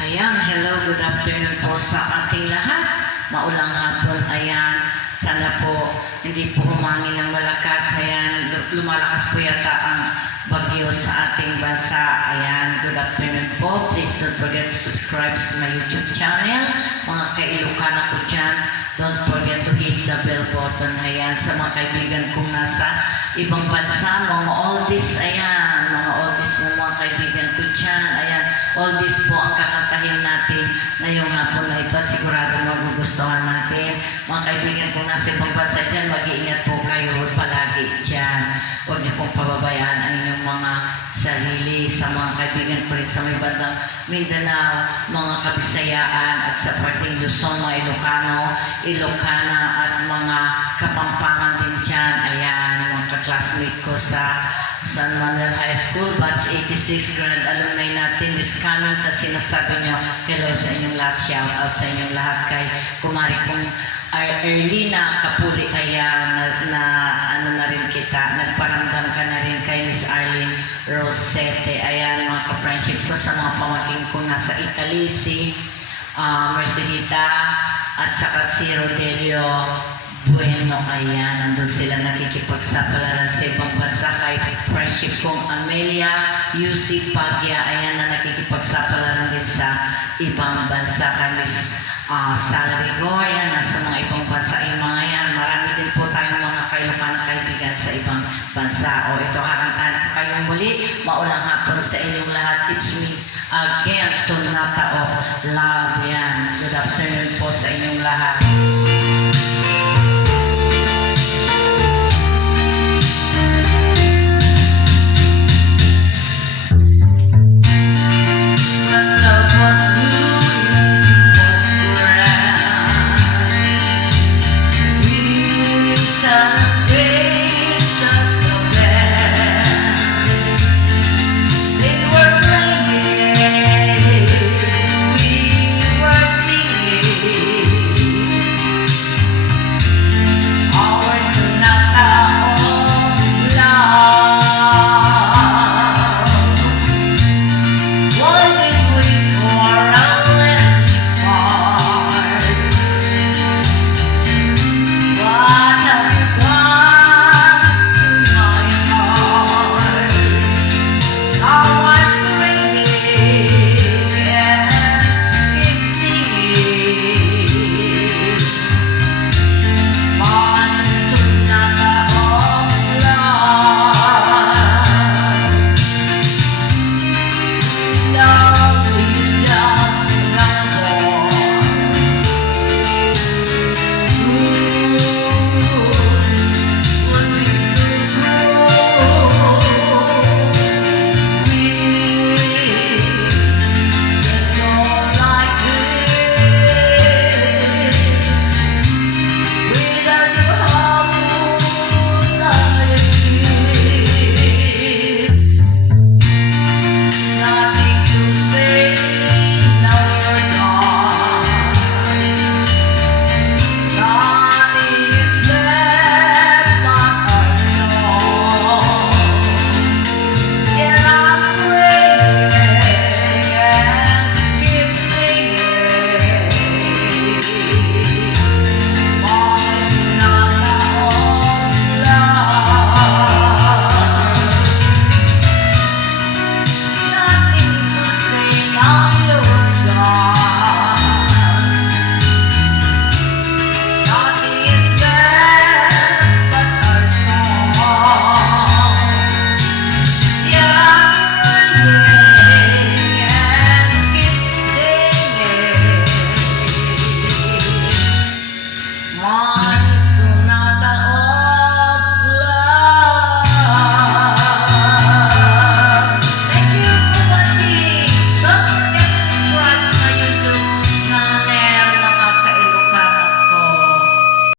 Ayan, hello, good afternoon po sa ating lahat. Maulang hapon, ayan. Sana po hindi po humangin ng malakas. Ayan, lumalakas po yata ang bagyo sa ating bansa. Ayan, good afternoon po. Please don't forget to subscribe to my YouTube channel. Mga ka-Ilocana ko dyan, don't forget to hit the bell button. Ayan, sa mga kaibigan kong nasa ibang bansa, mga oldies, ayan, mga oldies ng mga kaibigan ko dyan. Ayan, oldies po ang kakantahin natin ngayong hapon na ito. Sigurado magugustuhan natin. Mga kaibigan kong nasa ibang bansa dyan, mag-iingat po kayo palagi dyan. Huwag niyo pong pababayaan ang inyong mga sarili. Sa mga kaibigan ko rin sa may bandang Mindanao, mga Kabisayaan at sa parting Luzon, mga Ilocano, Ilocana at mga Kapampangan din dyan. Ayan, mga ka-classmate ko sa San Manuel High School, batch 86 grand alumni natin this coming na sinasabi nyo, hello sa inyong lahat, shout out sa inyong lahat kay kumari kong Erlina Kapuli, kaya ano na rin kita, nagparamdam ka na rin kay Miss Arlene Rosete. Ayan, mga ka-friendship ko sa mga pamangkin ko nasa Italy, si Mercedita at saka si Rodelio Bueno. Ayan, nandun sila nakikipagsapalaran sa ibang bansa kay friendship kong Amelia UC Pagya. Ayan, na nakikipagsapalaran din sa ibang bansa kay Miss Sara Gregoria, nasa mga ibang bansa. Yung mga yan, marami din po tayong mga Ilocana kaibigan sa ibang bansa. O ito, kakantahan ko kayong muli. Maulang hapon sa inyong lahat. It's me again, Sonata of Love. Yan. Good afternoon po sa inyong lahat.